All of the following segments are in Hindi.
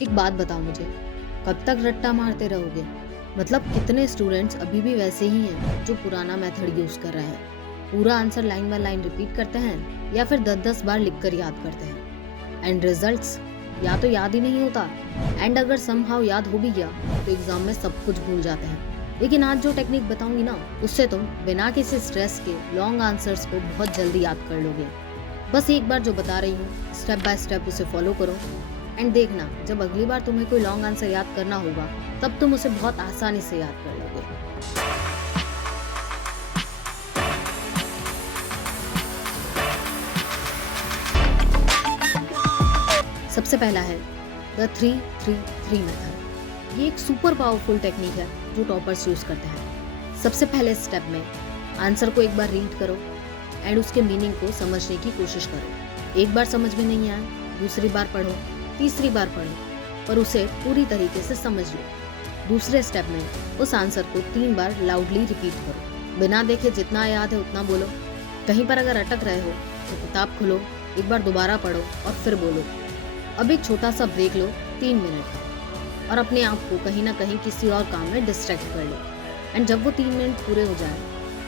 एक बात बताओ मुझे, कब तक रट्टा मारते रहोगे? मतलब कितने स्टूडेंट्स अभी भी वैसे ही हैं जो पुराना मेथड यूज कर रहे हैं? पूरा answer line by line repeat करते हैं या फिर 10-10 बार लिखकर याद करते हैं? And results? या तो याद ही नहीं होता, एंड अगर समहाउ याद हो भी गया तो एग्जाम में सब कुछ भूल जाते हैं। लेकिन आज जो टेक्निक बताऊंगी ना, उससे तुम बिना किसी स्ट्रेस के लॉन्ग आंसर्स को बहुत जल्दी याद कर लोगे। बस एक बार जो बता रही हूँ, स्टेप बाय स्टेप उसे फॉलो करो, एंड देखना जब अगली बार तुम्हें कोई लॉन्ग आंसर याद करना होगा तब तुम उसे बहुत आसानी से याद कर लोगे। सबसे पहला है द 3-3-3 मेथड। ये एक सुपर पावरफुल टेक्निक है जो टॉपर्स यूज करते हैं। सबसे पहले स्टेप में आंसर को एक बार रीड करो एंड उसके मीनिंग को समझने की कोशिश करो। एक बार समझ में नहीं आया, दूसरी बार पढ़ो, तीसरी बार पढ़ो और उसे पूरी तरीके से समझ लो। दूसरे स्टेप में उस आंसर को 3 बार लाउडली रिपीट करो। बिना देखे जितना याद है उतना बोलो। कहीं पर अगर अटक रहे हो तो किताब खोलो, एक बार दोबारा पढ़ो और फिर बोलो। अब एक छोटा सा ब्रेक लो 3 मिनट का और अपने आप को कहीं ना कहीं किसी और काम में डिस्ट्रैक्ट कर लो। एंड जब वो 3 मिनट पूरे हो जाए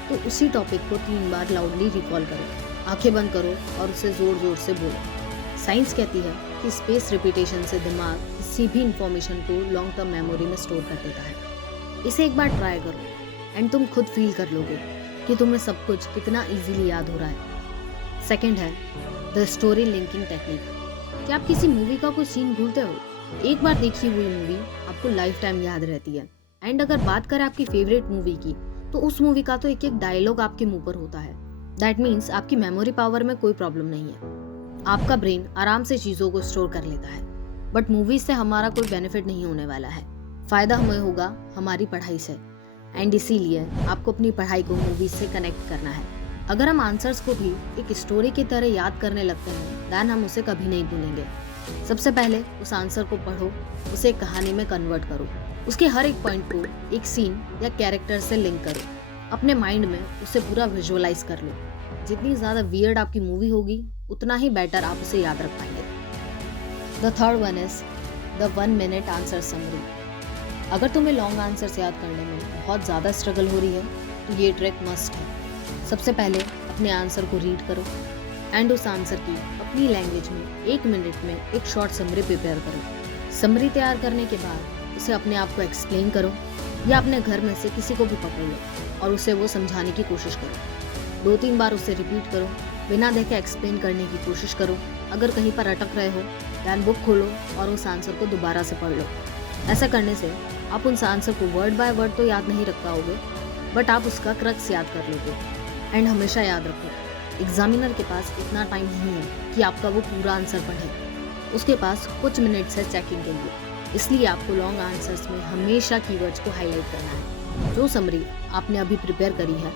तो उसी टॉपिक को 3 बार लाउडली रिकॉल करो। आंखें बंद करो और उसे जोर जोर से बोलो। साइंस कहती है कि स्पेस रिपीटेशन से दिमाग किसी भी इंफॉर्मेशन को लॉन्ग टर्म मेमोरी में स्टोर कर देता है। इसे एक बार ट्राई करो एंड तुम खुद फील कर लोगे कि तुम्हें सब कुछ कितना इजीली याद हो रहा है। सेकंड है द स्टोरी लिंकिंग टेक्निक। क्या आप किसी मूवी का कोई सीन भूलते हो? एक बार देखी हुई मूवी आपको लाइफ टाइम याद रहती है। एंड अगर बात करें आपकी फेवरेट मूवी की, तो उस मूवी का तो एक एक डायलॉग आपके मुंह पर होता है। दैट मीन्स आपकी मेमोरी पावर में कोई प्रॉब्लम नहीं है। आपका ब्रेन आराम से चीजों को स्टोर कर लेता है। बट मूवीज से हमारा कोई बेनिफिट नहीं होने वाला है। फायदा हमें होगा हमारी पढ़ाई से। एंड इसीलिए आपको अपनी पढ़ाई को मूवीज से कनेक्ट करना है। अगर हम आंसर्स को भी एक स्टोरी की तरह याद करने लगते हैं, देन हम उसे कभी नहीं भूलेंगे। सबसे पहले उस आंसर को पढ़ो, उसे एक कहानी में कन्वर्ट करो। उसके हर एक पॉइंट को एक सीन या कैरेक्टर से लिंक करो। अपने माइंड में उसे पूरा विजुअलाइज कर लो। जितनी ज़्यादा वियर्ड आपकी मूवी होगी उतना ही बेटर आप उसे याद रख पाएंगे। The third one is the 1 minute answer summary. अगर तुम्हें लॉन्ग आंसर्स याद करने में बहुत ज़्यादा स्ट्रगल हो रही है तो ये ट्रिक मस्ट है। सबसे पहले अपने आंसर को रीड करो एंड उस आंसर की अपनी लैंग्वेज में 1 मिनट में एक शॉर्ट समरी प्रिपेयर करो। समरी तैयार करने के बाद उसे अपने आप को एक्सप्लेन करो या अपने घर में से किसी को भी पकड़ लो और उसे वो समझाने की कोशिश करो। 2-3 बार उसे रिपीट करो, बिना देखे एक्सप्लेन करने की कोशिश करो। अगर कहीं पर अटक रहे हो दैन बुक खोलो और उस आंसर को दोबारा से पढ़ लो। ऐसा करने से आप उस आंसर को वर्ड बाय वर्ड तो याद नहीं रख पाओगे, बट आप उसका क्रक्स याद कर लोगे। एंड हमेशा याद रखो, एग्जामिनर के पास इतना टाइम नहीं है कि आपका वो पूरा आंसर पढ़े। उसके पास कुछ मिनट्स है चेकिंग के लिए। इसलिए आपको लॉन्ग आंसर्स में हमेशा कीवर्ड्स को हाईलाइट करना है। जो समरी आपने अभी प्रिपेयर करी है,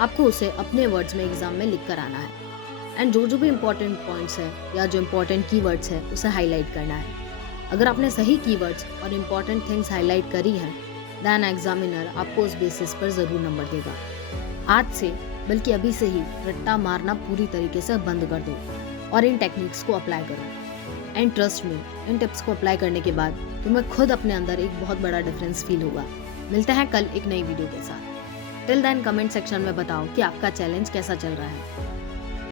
आपको उसे अपने वर्ड्स में एग्जाम में लिख कर आना है। एंड जो भी इंपॉर्टेंट पॉइंट्स है या जो इंपॉर्टेंट कीवर्ड्स है उसे हाईलाइट करना है। अगर आपने सही कीवर्ड्स और इम्पॉर्टेंट थिंग्स हाईलाइट करी हैं, दैन एग्जामिनर आपको उस बेसिस पर ज़रूर नंबर देगा। आज से बल्कि अभी से ही रट्टा मारना पूरी तरीके से बंद कर दो और इन टेक्निक्स को अप्लाई करो। And trust me, in tips को अप्लाई करने के बाद तुम्हें खुद अपने अंदर एक बहुत बड़ा डिफरेंस फील होगा। मिलते हैं कल एक नई वीडियो के साथ। टिल देन कमेंट सेक्शन में बताओ कि आपका चैलेंज कैसा चल रहा है।